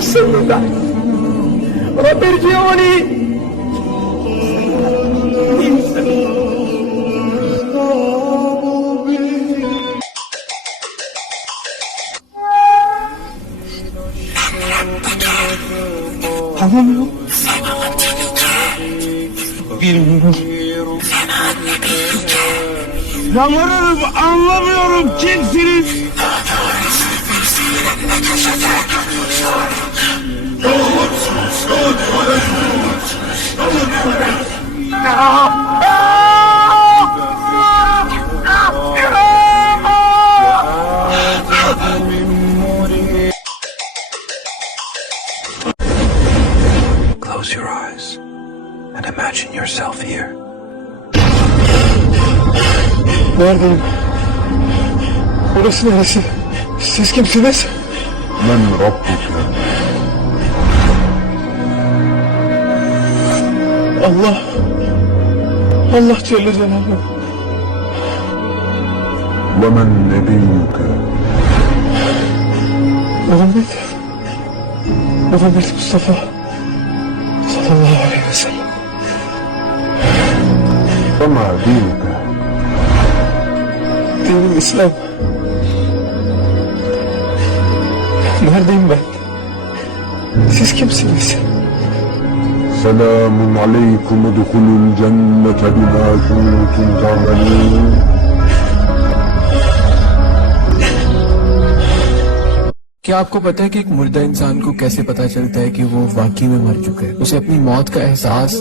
السيدة رب ارجعوني. Anlamıyorum. Bilmiyorum. Yalvarırım, anlamıyorum. Kimsiniz? Close your eyes and imagine yourself here. Neredeyim? Burası neresi? Siz kimsiniz? من ربك؟ Allah. Allah Celle Celaluhu. ومن نبيك؟ Muhammed Mustafa sallallahu aleyhi ve sellem. وما دينك؟ Dinim İslam. Neredeyim ben? Siz kimsiniz? سلام عليكم ادخلوا الجنة بما كنتم تعملون. क्या आपको पता है कि एक मुर्दा इंसान को कैसे पता चलता है कि वो वाकई में मर चुका है? उसे अपनी मौत का एहसास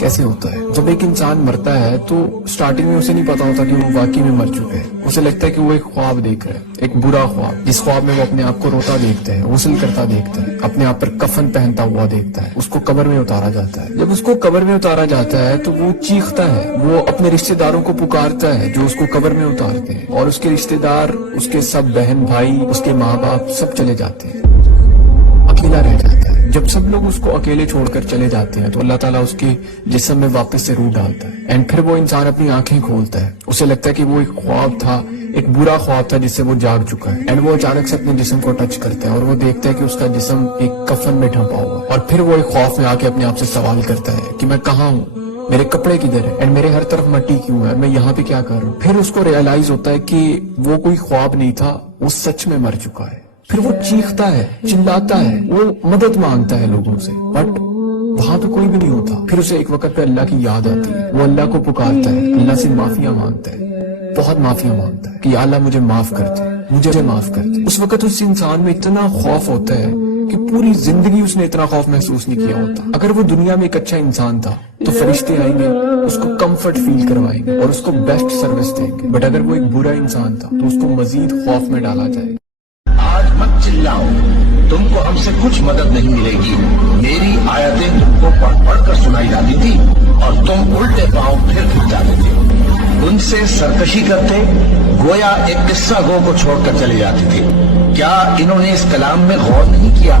कैसे होता है? जब एक इंसान मरता है तो स्टार्टिंग में उसे नहीं पता होता कि वो वाकई में मर चुका है। उसे लगता है कि वो एक ख्वाब देख रहा है, एक बुरा ख्वाब, जिस ख्वाब में वो अपने आप को रोता देखता है, गुस्ल करता देखता है, अपने आप पर कफन पहनता हुआ देखता है। उसको कब्र में उतारा जाता है। जब उसको कब्र में उतारा जाता है तो वो चीखता है, वो अपने रिश्तेदारों को पुकारता है जो उसको कब्र में उतारते हैं, और उसके रिश्तेदार, उसके सब बहन भाई, उसके माँ बाप सब चले जाते हैं, अकेला रह जाता है। जब सब लोग उसको अकेले छोड़कर चले जाते हैं तो अल्लाह ताला उसके जिस्म में वापस से रूह डालता है, एंड फिर वो इंसान अपनी आंखें खोलता है। उसे लगता है कि वो एक ख्वाब था, एक बुरा ख्वाब था जिससे वो जाग चुका है, एंड वो अचानक से अपने जिस्म को टच करता है और वो देखता है कि उसका जिस्म एक कफन में ढंपा हुआ है। और फिर वो एक खौफ में आके अपने आप से सवाल करता है कि मैं कहाँ हूँ, मेरे कपड़े किधर है, एंड मेरे हर तरफ मट्टी क्यों है, मैं यहाँ पे क्या कर रहा हूँ। फिर उसको रियलाइज होता है कि वो कोई ख्वाब नहीं था, वो सच में मर चुका है। फिर वो चीखता है, चिल्लाता है, वो मदद मांगता है लोगों से, बट वहां तो कोई भी नहीं होता। फिर उसे एक वक्त पे अल्लाह की याद आती है, वो अल्लाह को पुकारता है, अल्लाह से माफिया मांगता है, बहुत माफिया मांगता है कि या अल्लाह मुझे माफ कर दे, मुझे माफ कर दे। उस वक्त उस इंसान में इतना खौफ होता है कि पूरी जिंदगी उसने इतना खौफ महसूस नहीं किया होता। अगर वो दुनिया में एक अच्छा इंसान था तो फरिश्ते आएंगे, उसको कंफर्ट फील करवाएंगे और उसको बेस्ट सर्विस देंगे, बट अगर वो एक बुरा इंसान था तो उसको मजीद खौफ में डाला जाएगा। आज मत चिल्लाओ, तुमको हमसे कुछ मदद नहीं मिलेगी। मेरी आयतें तुमको पढ़ पढ़ कर सुनाई जाती थी और तुम उल्टे पांव फिर जाते थे, उनसे सरकशी करते, गोया एक किस्सा गो को छोड़कर चले जाते थे। क्या इन्होंने इस कलाम में गौर नहीं किया,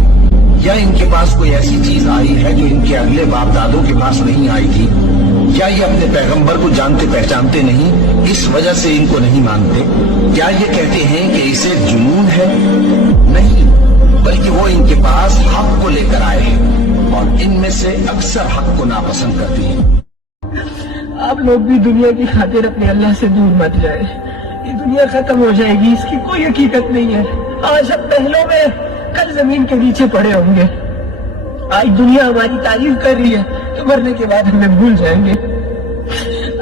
या इनके पास कोई ऐसी चीज आई है जो इनके अगले बाप दादों के पास नहीं आई थी? क्या ये अपने पैगंबर को जानते पहचानते नहीं, इस वजह से इनको नहीं मानते? क्या ये कहते हैं कि इसे जुनून है? नहीं, बल्कि वो इनके पास हक को लेकर आए हैं और इनमें से अक्सर हक को नापसंद करती हैं। आप लोग भी दुनिया की खातिर अपने अल्लाह से दूर मत जाए। ये दुनिया खत्म हो जाएगी, इसकी कोई हकीकत नहीं है। आज हम पहलों में, कल जमीन के नीचे पड़े होंगे। आज दुनिया हमारी तारीफ कर रही है तो मरने के बाद हमें भूल जाएंगे।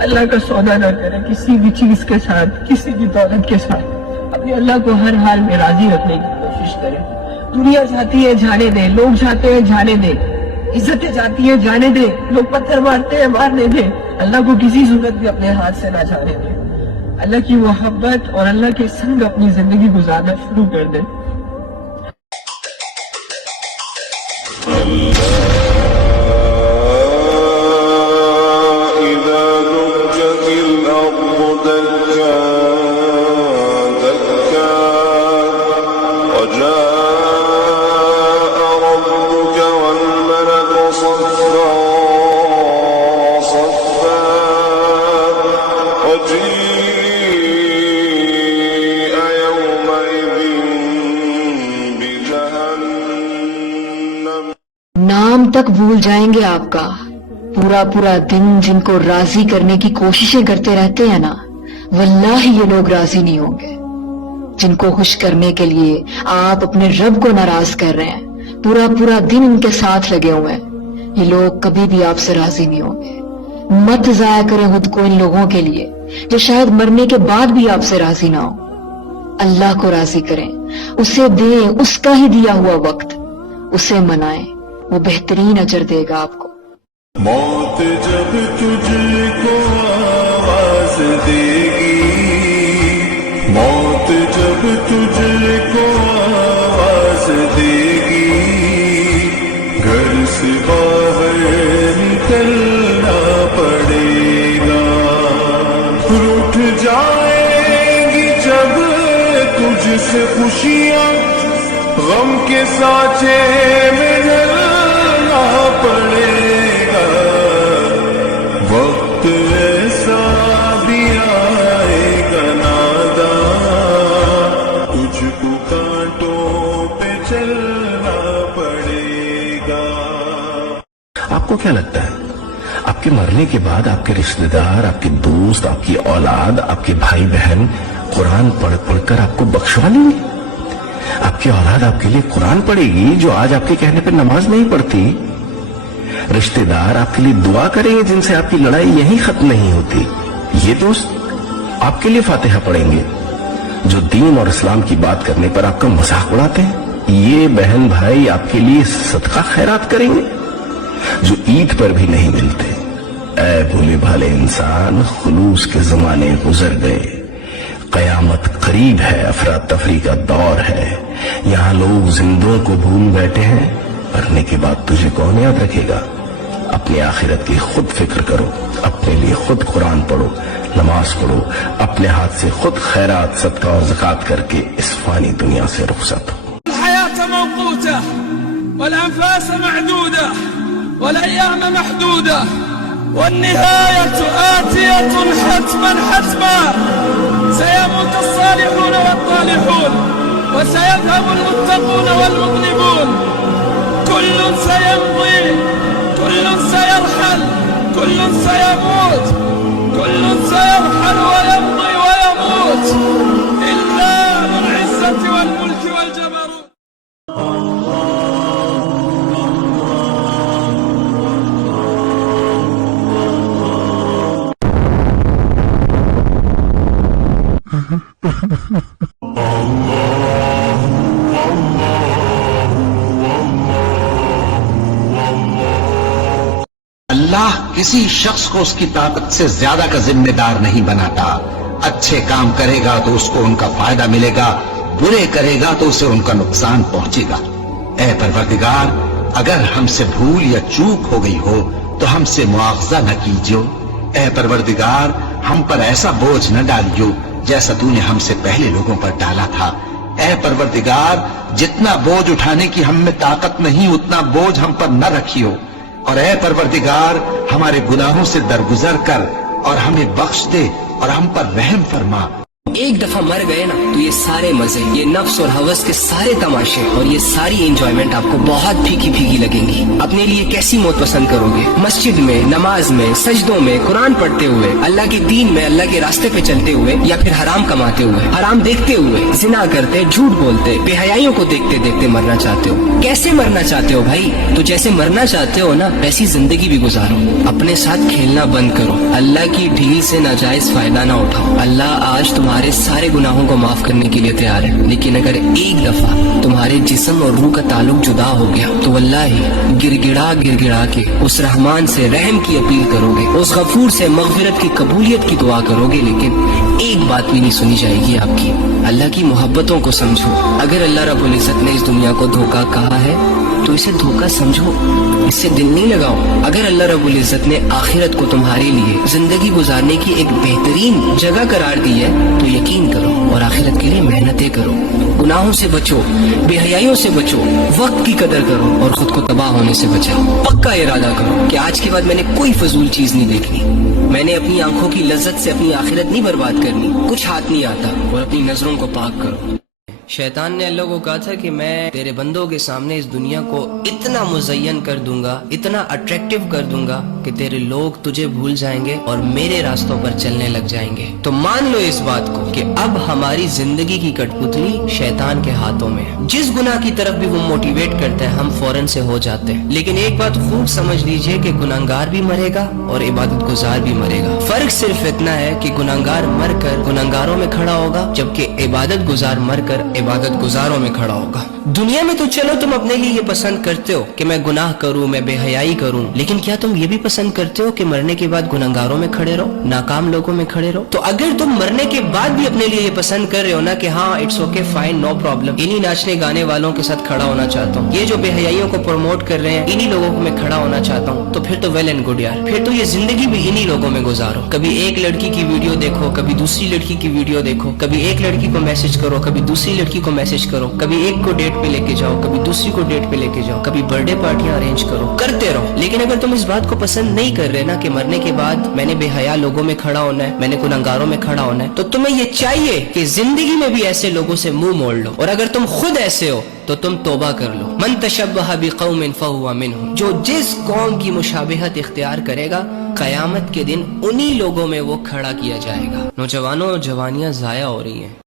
अल्लाह का सौदा न करें किसी भी चीज के साथ, किसी की दौलत के साथ। अपने अल्लाह को हर हाल में राजी रखने की कोशिश करें। दुनिया चाहती है जाने दे, लोग चाहते हैं जाने दे, इज्जतें चाहती है जाने दे, लोग पत्थर मारते हैं मारने दे। अल्लाह को किसी सूरत भी अपने हाथ से ना जाने दे। अल्लाह की मोहब्बत और अल्लाह के संग अपनी जिंदगी गुजारना शुरू कर दे। إذا دكت الأرض دكا دكا وجاء ربك والملك صفا صفا وجيء يومئذ तक भूल जाएंगे आपका। पूरा पूरा दिन जिनको राजी करने की कोशिशें करते रहते हैं ना, वल्लाही ये लोग राजी नहीं होंगे। जिनको खुश करने के लिए आप अपने रब को नाराज कर रहे हैं, पूरा पूरा दिन इनके साथ लगे हुए हैं, ये लोग कभी भी आपसे राजी नहीं होंगे। मत जाया करें खुद को इन लोगों के लिए जो शायद मरने के बाद भी आपसे राजी ना हो। अल्लाह को राजी करें, उसे दें उसका ही दिया हुआ वक्त, उसे मनाएं, वो बेहतरीन अजर देगा आपको। मौत जब तुझको आवाज देगी, मौत जब तुझको आवाज देगी, घर से बाहर निकलना पड़ेगा। रूठ जाएगी जब तुझसे खुशियाँ, गम के साँचे में ढलना पड़ेगा। वक्त ऐसा भी आएगा नादान, तुझको कांटों पे चलना पड़ेगा। आपको क्या लगता है आपके मरने के बाद आपके रिश्तेदार, आपके दोस्त, आपकी औलाद, आपके भाई बहन कुरान पढ़ पढ़कर आपको बख्शवा लेंगे? आपकी औलाद आपके लिए कुरान पढ़ेगी जो आज आपके कहने पर नमाज नहीं पढ़ती। रिश्तेदार आपके लिए दुआ करेंगे जिनसे आपकी लड़ाई यहीं खत्म नहीं होती। ये दोस्त आपके लिए फातिहा पढ़ेंगे जो दीन और इस्लाम की बात करने पर आपका मजाक उड़ाते हैं। ये बहन भाई आपके लिए सदका खैरात करेंगे जो ईद पर भी नहीं मिलते। ऐ भोले भाले इंसान, खुलूस के जमाने गुजर गए, कयामत करीब है, अफरा तफरी का दौर है। यहाँ लोग जिंदों को भूल बैठे हैं, मरने के बाद तुझे कौन याद रखेगा? अपनी आखिरत की खुद फिक्र करो, अपने लिए खुद कुरान पढ़ो, नमाज पढ़ो, अपने हाथ से खुद खैरात, सदका और ज़कात करके इस फानी दुनिया से रुखसत हो। الحياة موقوتة والأنفاس معدودة والأيام محدودة والنهاية آتية حتما حتما. سيموت الصالحون والطالحون وسيذهب المتقون والمظلمون. كل سيمضي، كل سيرحل، كل سيموت، كل سيرحل ويمضي ويموت إلا ذو العزة والملك والجبروت. अल्लाह किसी शख्स को उसकी ताकत से ज्यादा का जिम्मेदार नहीं बनाता। अच्छे काम करेगा तो उसको उनका फायदा मिलेगा, बुरे करेगा तो उसे उनका नुकसान पहुंचेगा। ऐ परवरदिगार, अगर हमसे भूल या चूक हो गई हो तो हमसे मुआवजा न कीजियो। ऐ परवरदिगार, हम पर ऐसा बोझ न डालियो जैसा तूने हमसे पहले लोगों पर डाला था। ऐ परवरदिगार, जितना बोझ उठाने की हम में ताकत नहीं उतना बोझ हम पर न रखियो। और ऐ परवरदिगार, हमारे गुनाहों से दरगुजर कर और हमें बख्श दे और हम पर रहम फरमा। एक दफा मर गए ना तो ये सारे मजे, ये नफ्स और हवस के सारे तमाशे और ये सारी एंजॉयमेंट आपको बहुत फीकी फीकी लगेंगी। अपने लिए कैसी मौत पसंद करोगे? मस्जिद में, नमाज में, सजदों में, कुरान पढ़ते हुए, अल्लाह के दीन में, अल्लाह के रास्ते पे चलते हुए, या फिर हराम कमाते हुए, हराम देखते हुए, जिना करते, झूठ बोलते, बेहयाइयों को देखते देखते मरना चाहते हो? कैसे मरना चाहते हो भाई? तो जैसे मरना चाहते हो ना वैसी जिंदगी भी गुजारो। अपने साथ खेलना बंद करो, अल्लाह की ढील से नाजायज फायदा ना उठाओ। अल्लाह आज तुम्हारे सारे गुनाहों को माफ करने के लिए तैयार है, लेकिन अगर एक दफा तुम्हारे जिस्म और रूह का ताल्लुक जुदा हो गया तो वल्लाही गिड़गिड़ा गिड़गिड़ा के उस रहमान से रहम की अपील करोगे, उस गफूर से मगफिरत की कबूलियत की दुआ करोगे, लेकिन एक बात भी नहीं सुनी जाएगी आपकी। अल्लाह की मोहब्बतों को समझो। अगर अल्लाह रब्बुल इज्जत ने इस दुनिया को धोखा कहा है तो इसे धोखा समझो, इससे दिल नहीं लगाओ। अगर अल्लाह रब्बुल इज्जत ने आखिरत को तुम्हारे लिए जिंदगी गुजारने की एक बेहतरीन जगह करार दी है तो यकीन करो और आखिरत के लिए मेहनतें करो। गुनाहों से बचो, बेहयाइयों से बचो, वक्त की कदर करो और खुद को तबाह होने से बचाओ। पक्का इरादा करो कि आज के बाद मैंने कोई फजूल चीज नहीं देखनी, मैंने अपनी आंखों की लज्जत से अपनी आखिरत नहीं बर्बाद करनी, कुछ हाथ नहीं आता, और अपनी नजरों को पाक करो। शैतान ने अल्लाह को कहा था कि मैं तेरे बंदों के सामने इस दुनिया को इतना मुज़य्यन कर दूंगा, इतना अट्रैक्टिव कर दूंगा कि तेरे लोग तुझे भूल जाएंगे और मेरे रास्तों पर चलने लग जाएंगे। तो मान लो इस बात को कि अब हमारी जिंदगी की कठपुतली शैतान के हाथों में है। जिस गुनाह की तरफ भी वो मोटिवेट करता है हम फौरन से हो जाते हैं। लेकिन एक बात खूब समझ लीजिए कि गुनाहगार भी मरेगा और इबादत गुजार भी मरेगा। फर्क सिर्फ इतना है कि गुनाहगार मर कर गुनाहगारों में खड़ा होगा, जबकि इबादत गुजार मर कर इबादत गुजारों में खड़ा होगा। दुनिया में तो चलो तुम अपने लिए ये पसंद करते हो कि मैं गुनाह करूं, मैं बेहयाई करूं, लेकिन क्या तुम ये भी पसंद करते हो कि मरने के बाद गुनाहगारों में खड़े रहो, नाकाम लोगों में खड़े रहो? तो अगर तुम मरने के बाद भी अपने लिए ये पसंद कर रहे हो ना कि हाँ it's okay fine no problem, इन्हीं नाचने गाने वालों के साथ खड़ा होना चाहता हूँ, ये जो बेहयाइयों को प्रमोट कर रहे हैं इन्हीं लोगों को मैं खड़ा होना चाहता हूँ, तो फिर तो वेल एंड गुड यार, फिर तो ये जिंदगी भी इन्हीं लोगों में गुजारो। कभी एक लड़की की वीडियो देखो, कभी दूसरी लड़की की वीडियो देखो, कभी एक लड़की को मैसेज करो, कभी दूसरी लड़की को मैसेज करो, कभी एक को डेट पे लेके जाओ, कभी दूसरी को डेट पे लेके जाओ, कभी बर्थडे पार्टियां अरेंज करो, करते रहो। लेकिन अगर तुम इस बात को पसंद नहीं कर रहे ना कि मरने के बाद मैंने बेहया लोगों में खड़ा होना है, मैंने गुनाहगारों में खड़ा होना है, तो तुम्हें ये चाहिए कि जिंदगी में भी ऐसे लोगों से मुंह मोड़ लो। और अगर तुम खुद ऐसे हो तो तुम तौबा कर लो। मन तशब्बह बिक़ौमिन फहुवा मिनहुम, जो जिस कौम की मुशाबिहत इख्तियार करेगा कयामत के दिन उन्हीं लोगों में वो खड़ा किया जाएगा। नौजवानों जवानियां जाया हो रही हैं।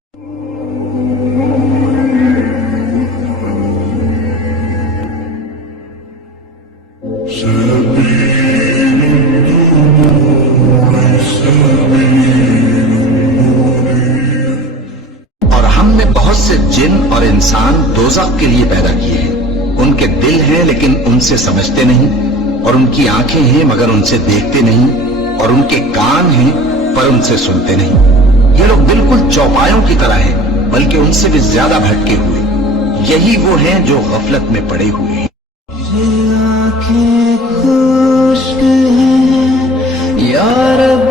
और हमने बहुत से जिन और इंसान दोज़ख के लिए पैदा किए हैं। उनके दिल हैं लेकिन उनसे समझते नहीं, और उनकी आंखें हैं मगर उनसे देखते नहीं, और उनके कान हैं पर उनसे सुनते नहीं। ये लोग बिल्कुल चौपायों की तरह हैं, बल्कि उनसे भी ज्यादा भटके हुए। यही वो हैं जो गफलत में पड़े हुए हैं। या रब